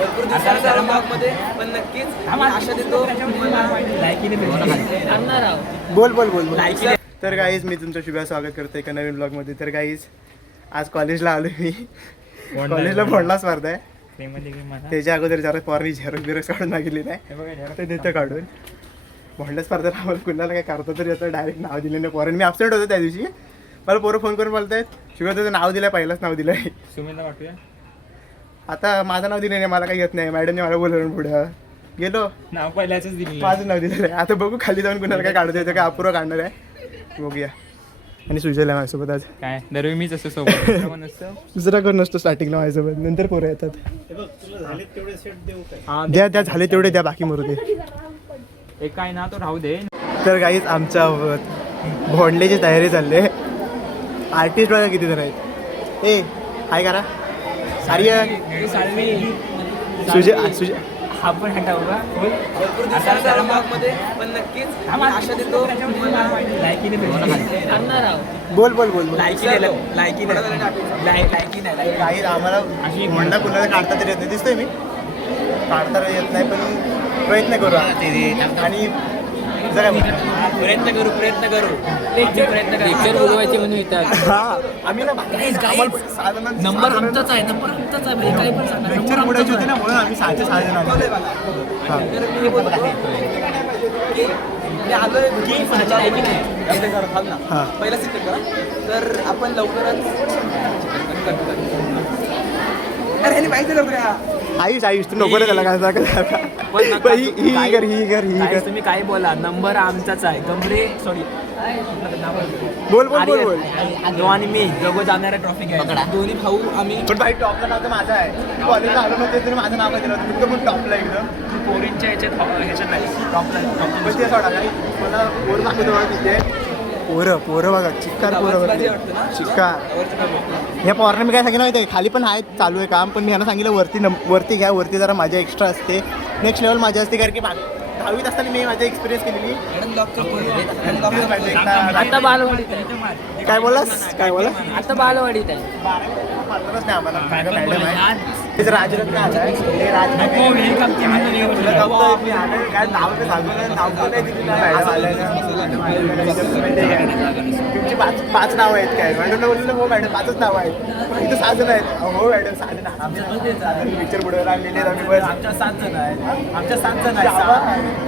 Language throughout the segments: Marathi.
भरपूर दिवसांमध्ये पण नक्कीच आशा देतो बोल बोल बोल तर गाईज मी तुमचं शुभ स्वागत करतो एका नवीन ब्लॉगमध्ये. तर गाईज आज कॉलेजला आलो मी. कॉलेजला फोडला स्पर्धा आहे. त्याच्या अगोदर जरा पोरांनी झेरॉक्स बिरॉक्स काढून मागितली नाही ते देतं काढून. भोंडला स्पर्धेला आम्हाला कुणाला काय करतो तरी आता डायरेक्ट नाव दिलं नाही पोरांनी. मी ॲबसेंट होतो त्या दिवशी. मला पोरं फोन करून बोलतायत शिवाय त्याचं नाव दिलं पहिलंच नाव दिलं आहे. सुमितला वाटूया आता माझं नाव दिलं नाही मला काही येत नाही. मॅडमने मला बोलवून पुढं गेलो नाव पहिल्याच दिली माझं नाव दिलेलं आहे. आता बघू खाली जाऊन कुणाला काय काढता येतं काय अपुरं काढणार आहे बघूया. आणि सुजल आहे माझ्यासोबत आज. काय दरवेळी मीच असं सोबत दुसरा कोण नसतो स्टार्टिंगला माझ्यासोबत. नंतर पोरं येतात. द्या द्या झाले तेवढे द्या बाकी मरू दे. एक काय ना तो राहू दे. तर काहीच आमच्या भोंडल्याची तयारी चालली आहे. आर्टिस्ट बघा किती जण आहेत. ए हाय करा सारिया सुजय आपण भरपूर दिवसांमध्ये पण नक्कीच आशा देतो बोल बोल बोल लायकी नाही काही आम्हाला म्हणणं कुणाला काढता तरी येत नाही. दिसतोय मी काढता येत नाही पण प्रयत्न करू. आणि जरा प्रयत्न करू लेक्चर बोलवायचे म्हणून येतात. आम्ही ना नंबर आमचाच आहे भाई काही पण सांगा. लेक्चर बुडायची होती ना म्हणून आम्ही 6 जण आलो. तर मी बोलतो की मी आलोय की माझ्या लायकी नाही थांब ना पहिला सिक्रेट करा. तर आपण लवकरच अरे ह्याने माहिती करतो का आयुष तू नको त्याला काय ही तुम्ही काय बोला नंबर आमचाच आहे. गंभरे सॉरी बोल बोल बोल बोल. तो आणि मी दोघं जाणार आहे ट्रॉफी घ्यायला. दोन्ही भाऊ आम्ही पण भाई टॉपला नाव तर माझं आहे. कॉलेजला आलो नव्हते तरी माझं नाव दिलं होतं. एकदम टॉपला एकदम पोरींच्या ह्याच्यात नाही टॉपला पण ते सोडा काही मला पोरं दाखवतो बघा तिथे पोरं बघा चिक्कार पोरं बघा चिक्कार. ह्या पोरांना मी काय सांगितलं माहिती आहे खाली पण आहे चालू आहे काम. पण मी यांना सांगितलं वरती घ्या. वरती जरा माझ्या एक्स्ट्रा असते नेक्स्ट लेवल माझी असते. कारण की 10वीत असताना मी माझी एक्सपिरियन्स केलेली. आता बालवाडीत काय बोलास आता बालवाडीत आहे. मारणारच नाही आम्हाला मॅडम आहे. तिचं राजरत्न आलाय. काय नाव तर सांगू नाव पण नाही दिली तुमची 5 नावं आहेत काय मॅडमला बोललं हो मॅडम 5च नावं आहेत. इथं 6 जण आहेत. हो मॅडम 6 जण आमच्या पिक्चर बुडवायला आणलेले आमच्या 7 जण आहेत.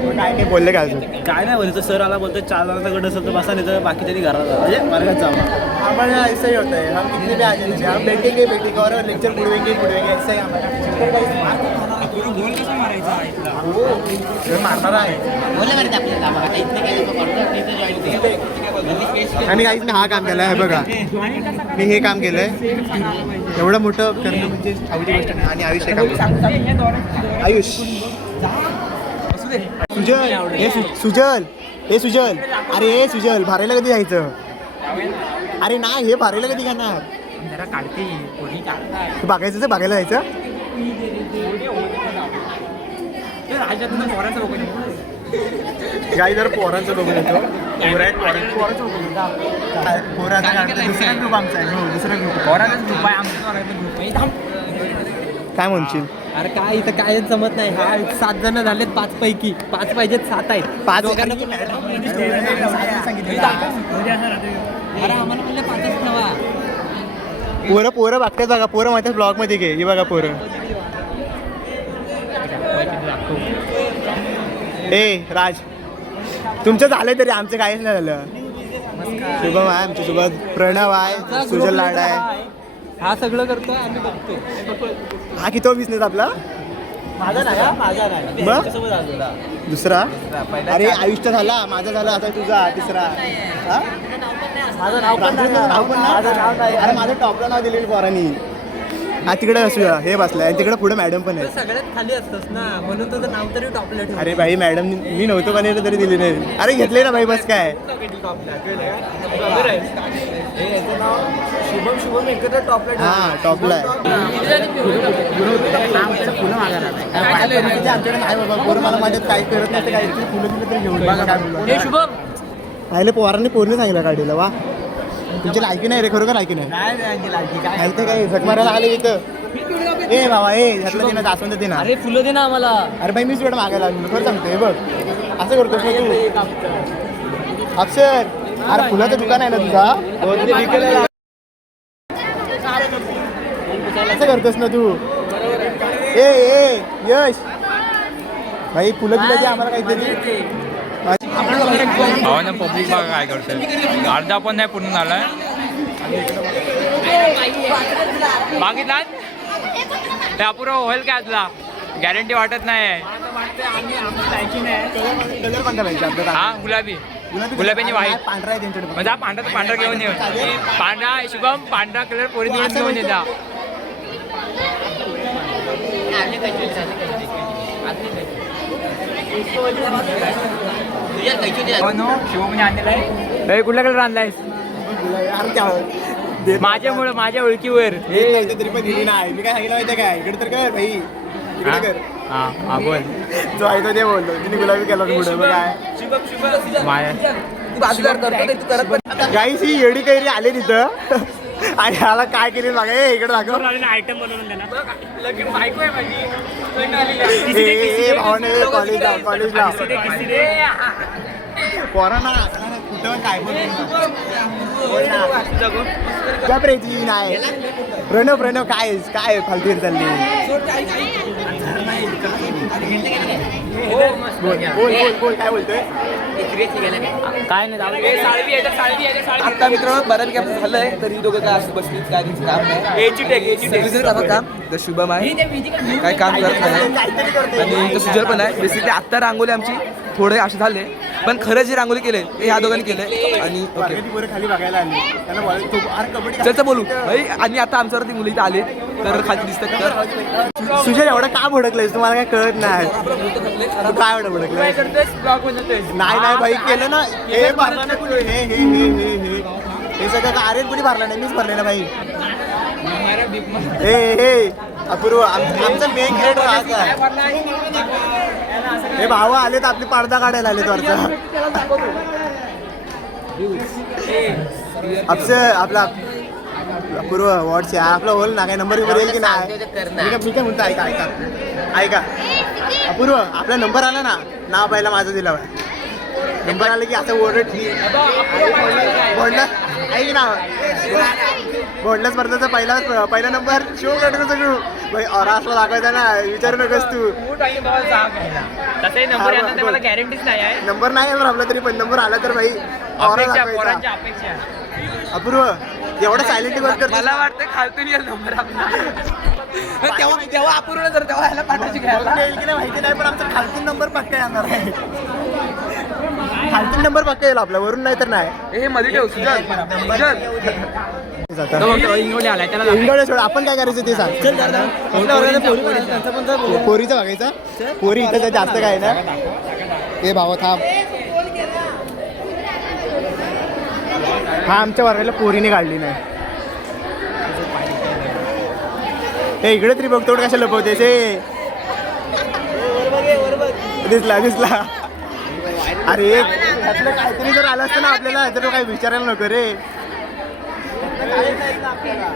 काय नाही बोलले काय अजून काय नाही बोलतो सर आला बोलतो 4 जणांचा गट असेल तर बसा नाही तर बाकी त्यांनी घरात म्हणजे वर्गात जावा. हमारा ऐसा ही होता है. हम कितने भी आ जाएंगे हम बैठेंगे और लेक्चर बुड़वेंगे ऐसा ही हमारा मारणार आहे. आणि काहीच मी हा काम केलं आहे बघा. मी हे काम केलंय एवढं मोठं करणं म्हणजे आवडीची गोष्ट नाही. आणि आयुष हे काम आयुष सुजल अरे सुजल भारायला कधी जायचं. अरे नाही हे भारायला कधी जाणार जरा काढते तू बघायचं बघायला जायचं. काही जर पोरांचं बघून येतो. दुसरा ग्रुप आमचा आहे. दुसरा ग्रुप काय म्हणशील. अरे काय इथं काय जमत नाही. हा 7 जण झालेत 5 पैकी 5 पाहिजेत 7 आहेत. 5 अरे आम्हाला म्हणलं 5च नवा. पोरं बघतात बघा. पोरं माझ्या ब्लॉग मध्ये घे ही बघा पोरं. ए राज तुमचं झालंय तरी आमचं काहीच नाही झालं. शुभम आहे आमच्यासोबत. प्रणव आहे. सुजल लाड आहे. हा सगळं करतोय आम्ही बघतो. हा किती बिझनेस आपला माझा नाही मग दुसरा. अरे आयुष्य झाला माझा झाला आता तुझा तिसरा. माझं नाव पण नाही. अरे माझं टॉपला नाव दिलेलं पोरांनी. हा तिकडे असूया हे बसलाय आणि तिकडे पुढे मॅडम पण आहे. सगळ्यात खाली असतोस ना म्हणून तुझं नाव तरी टॉपला ठेव. अरे भाई मॅडम मी नव्हतो का नाही तरी दिली नाही. अरे घेतले ना भाई बस काय शुभम एकत्र टॉपला ठेव. हा टॉपला आहे. आमच्याकडे नाही बाबा पोरं मला माझ्यात काही करत नाही. काही फुलं दिलं तरी घेऊन शुभम आयले पोरांनी पोरने सांगितलं काढीला वा. तुमची लायकी नाही रे खरोखर लायकी नाही. काय झक मारायला आले इथं. ए बाबा ए ह्यातलं दे ना जास्वंद दे ना. अरे फुलं दे ना आम्हाला. अरे बाई मीच वेळ मागायला लागलो खरं सांगतो हे बघ असं करतोस ना तू. अक्षर अरे फुलाचं दुकान आहे ना तुझा असं करतोस ना तू. ए ए यश भाई फुलं दिलं ते आम्हाला काहीतरी. भावानं पब्लिक बघा काय करतोय. अर्धा पण नाही पूर्ण झालाय. मागितला ते अपुरा होईल काय आजला गॅरंटी वाटत नाही. कलर कोणता पाहिजे आपल्याला. हा गुलाबी गुलाबी वाईट पांढरा आहे त्यांच्याकडे. म्हणजे पांढरा पांढरा घेऊन ये. पांढरा शुभम पांढरा कलर पोरी घेऊन येता. शुभमने आणलेला आहे. कुठला कलर आणलायस. माझ्यामुळे माझ्या ओळखीवर तरी पण दिली नाही. मी काय सांगितलं माहिती काय इकडे तर कर भाई इकडे कर. हा बोल. जो आहे तो ते बोलतो तिने गुलाबी कलर पुढे बघ काय गाईस ही एवढी कैरी आले तिथं आणि ह्याला काय केली बघा ए इकडे दाखव. आयटम बनवून देणार. कॉलेजला पोरांना कुठं काय पण प्रेची नाही. प्रणव काय काय फालतू चालली. बोल काय बोलतोय. काय नाही आता मित्रांनो बऱ्यापैकी आपलं झालंय तरी दोघं काय असं बसली काय त्यांचं काम नाही. सगळेजण करतात काम. तर शुभम आहे काय काम करत नाही आणि सुजल पण आहे. बेसिकली आत्ता रांगोली आमची थोडे असे झाले पण खरं जे रांगोली केले ते ह्या दोघांनी केले. आणि खाली बघायला आली चलचं बोलू भाई. आणि आता आमच्यावरती मुलं इथे आले तर खाली दिसतात. तर सुजल एवढं का भडकलंयस तुम्हाला काय कळत नाही. तू काय एवढं भडकलंय. नाही भाई केलं ना हे भरलं ना कुणी. हे सगळं आर्यन कुणी भरलं नाही मीच भरले ना भाई. हे अपूर्व आमचा मेन क्रिएटर असा आहे. हे भाव आले तर आपली पडदा काढायला आले वरचा. आपला अपूर्व वॉट्स आपला होल ना काय नंबर बिंबर येईल की नाही. मी काय म्हणतो ऐका अपूर्व आपला नंबर आला ना नाव पहिला माझं दिला. नंबर आला की असं ओरड बोलला ऐक ना बोलल्या स्पर्धेचा पहिला नंबर शिव कडे सगळं भाई और असला दाखवायचा ना विचारू नकोस तू. गॅरंटीच नाही आहे. नंबर नाही आहे आपला तरी पण नंबर आला तर भाई अपेक्षा. अपूर्व एवढं सायलेंट वर्क करतो. मला वाटतं खालतून येईल नंबर आपला. तेव्हा अपूर्ण जर तेव्हा ह्याला पाठायची घ्यायला येईल की नाही माहिती नाही पण आमचा खालतून नंबर पक्का येणार आहे. खालतून नंबर पक्का येईल आपला वरून नाही तर नाही. हे मध्ये ठेव सुजल. इंगळे सोड आपण काय करायचं ते सांग. पोरीचं बघायचं पोरी इथं जास्त काय ना. हे भावा थांब. हा आमच्या वर्गाला पोरीने काढली नाही. हे इकडे तरी बघ तोड कशा लपवतेस. दिसला अरे त्यातलं काहीतरी जर आलं असतं ना आपल्याला तर काही विचारायला नको रे.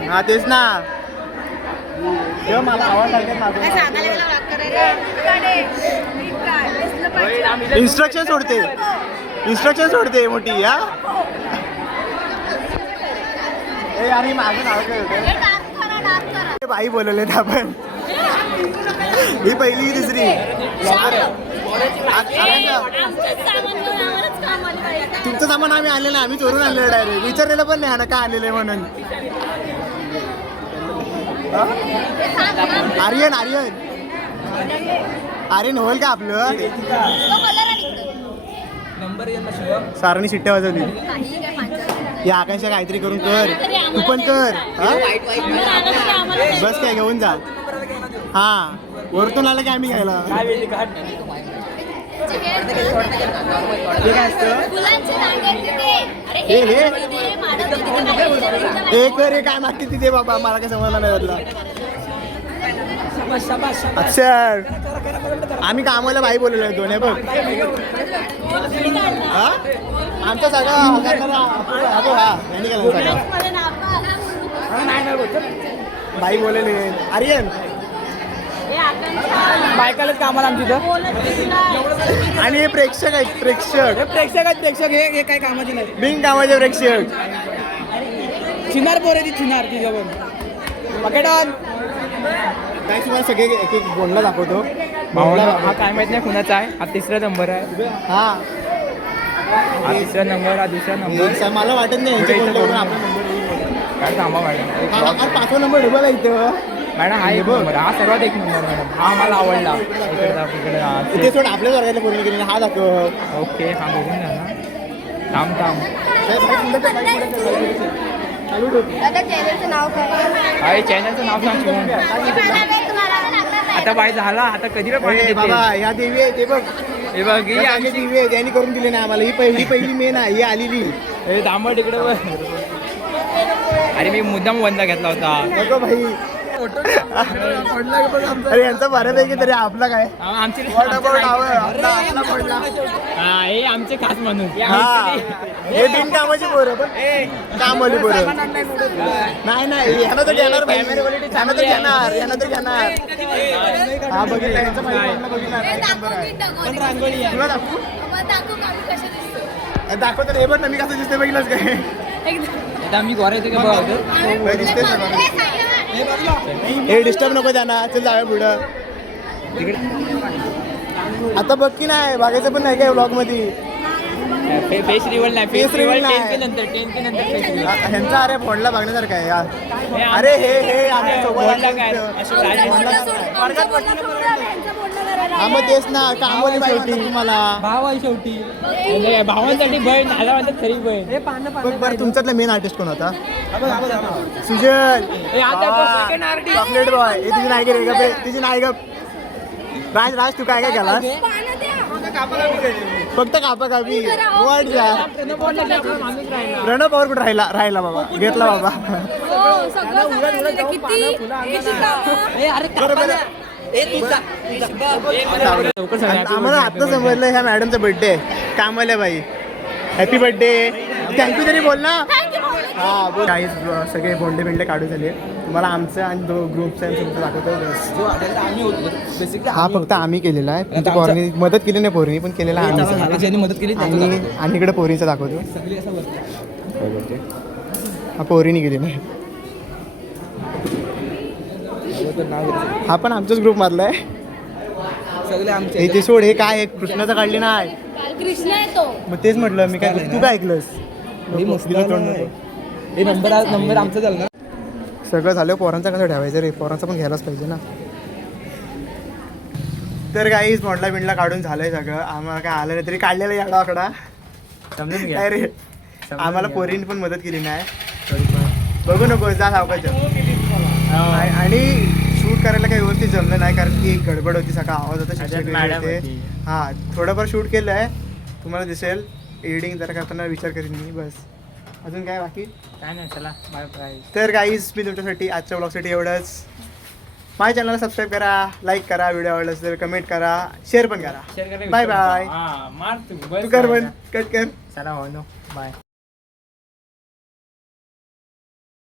हा तेच ना मला आवाज इन्स्ट्रक्शन सोडते मोठी. हा अरे माझं नाव काय होतं बाई बोलवले आपण. ही पहिली दुसरी तुमचं सामान आम्ही आणलेलं आम्ही चोरून आणलेलं डायरेक्ट विचारलेलं पण नाही ना का आणलेलं आहे म्हणून. आर्यन होईल का आपलं. सारांनी शिट्ट्या वाजवली. या आकांक्षा काहीतरी करून कर तू पण कर. बस काय घेऊन जा. हा वरतून आलं की आम्ही घ्यायला. हे काय असतं हे कर हे काय मागते तिथे बाबा मला काय समजलं नाही त्यातला. अक्षर आम्ही कामाला बाई बोललेलो दोन्ही बघ. हा आमचा सगळा बाई बोलले आर्यन बायकालाच कामाला आमची इथं. आणि हे प्रेक्षक आहेत प्रेक्षक प्रेक्षक हे काय कामाची नाही. बिन कामाचे प्रेक्षक. चिनार पोर ती चिनार ती जवळ पकेटॉन. काय तुम्हाला सगळे एक एक बोंडला दाखवतो. हा काय माहित नाही कुणाचा आहे. हा 3रा नंबर आहे. हा हा 3रा नंबर, हा 2रा नंबर. मला वाटत नाही यांचे बोंड बघून आपला नंबर येईल. काय थांबा मॅडम. 5वा नंबर डबल आहे इथं. मॅडम हा 1 नंबर, हा सर्वात 1 नंबर मॅडम. हा मला आवडला. इकडे हा. इथे सोड आपल्याच वर्गातल्या पोरीने केलेला हा दाखव. ओके हा बघून जा ना. थांब चालू ठेव. दादा चॅनलचं नाव काय? हा चॅनलचं नाव सांग शिवम. आता बाय झाला आता कधी रे पाणी ए, देते. बाबा या देवी आहे ते बघ. हे बघ ही या आमची देवी आहे त्यांनी करून दिली नाही आम्हाला. ही पहिली मेन आहे ही आलेली. हे दामट तिकडे बघ. अरे मी मुद्दाम बंद घेतला होता. नको भाई. अरे यांचा बऱ्यापैकी तरी आपला काय आमचे What about our? आपला पडला. हा हे आमचे खास म्हणून. हा हे बिन कामाची पोरं पण कामवाली पोरं. नाही यांना तर घेणार भाई. यांना तर घेणार. हा बघितला यांचा बघितला तुला दाखवू दाखवतो ना. हे बघ ना मी कसं दिसते बघितलंच काय. आता मी गोरा येते का बघ. दिसते हे डिस्टर्ब नको त्यांना. चल जाऊया पुढं. आता बघ की नाही बघायचं पण नाही काय व्लॉग मध्ये. फेस रिवल नाही. Face reveal नाही. 10th नंतर फेस रिवल. ह्यांचा अरे फोनला बघण्यासारखं आहे यार. अरे हे आमच्या सोबत हा मग तेच ना कामवाली शेवटी तुम्हाला. भाव आहे शेवटी. म्हणजे भावांसाठी बहीण आला म्हणतात खरी बहीण. बघ बरं तुमच्यातला मेन आर्टिस्ट कोण होता. सुजल चॉकलेट बॉय. हे तुझी नाही गे तुझी नाही ग. राज तू काय केला फक्त कापा कापी वाट जा. प्रणव पवार कुठे राहिला बाबा. घेतला बाबा. आम्हाला आता समजलं ह्या मॅडमचा बर्थडे आहे. कामाला बाई हॅपी बर्थडे. थँक्यू तरी बोल ना. हा बोल. काही सगळे बोंडे बिंडे काढू झाले. तुम्हाला आमचं आणि ग्रुपचं दाखवतो. हा फक्त आम्ही केलेला आहे. तुमच्या पोरांनी मदत केली नाही. पोरीने पण केलेला आहे आम्ही. ज्यांनी मदत केली आणि इकडे पोरीचं दाखवतो. हा पोरीने केलेला आहे. हा पण आमच्याच ग्रुप मधला आहे. सगळे आमचे. हे ते सोड. हे काय कृष्णाचं काढली नाही. कृष्ण आहे तो. मग तेच म्हटलं मी काय तू काय ऐकलंस. हे नंबर आमचा झाला ना. सगळं झालं. पोरांचा कसं ठेवायचं रे. पोरांचा पण घ्यायलाच पाहिजे ना. तर काहीच मोडला बिंडला काढून झालंय सगळं. आम्हाला काय आलं नाही तरी काढलेला याडा आकडा समजून घ्या. काय रे. आम्हाला पोरीने पण मदत केली नाही. बघू नको जा सावकाच्या. आणि शूट करायला काही व्यवस्थित जमलं नाही कारण की गडबड होती. सकाळ आवाज होता. शिक्षक होते. हां थोडंफार शूट केलं आहे. तुम्हाला दिसेल. एडिटिंग जरा करताना विचार करीन मी. बस अजून काय बाकी काय नाही. चला बाय बाय. तर गाईज मी तुमच्यासाठी आजच्या ब्लॉगसाठी एवढंच. माझ्या चॅनलला सबस्क्राईब करा, लाईक करा, व्हिडिओ आवडला तर कमेंट करा, शेअर पण करा. Bye bye. मार तू तू कर पण कट कर. चला हो नो बाय.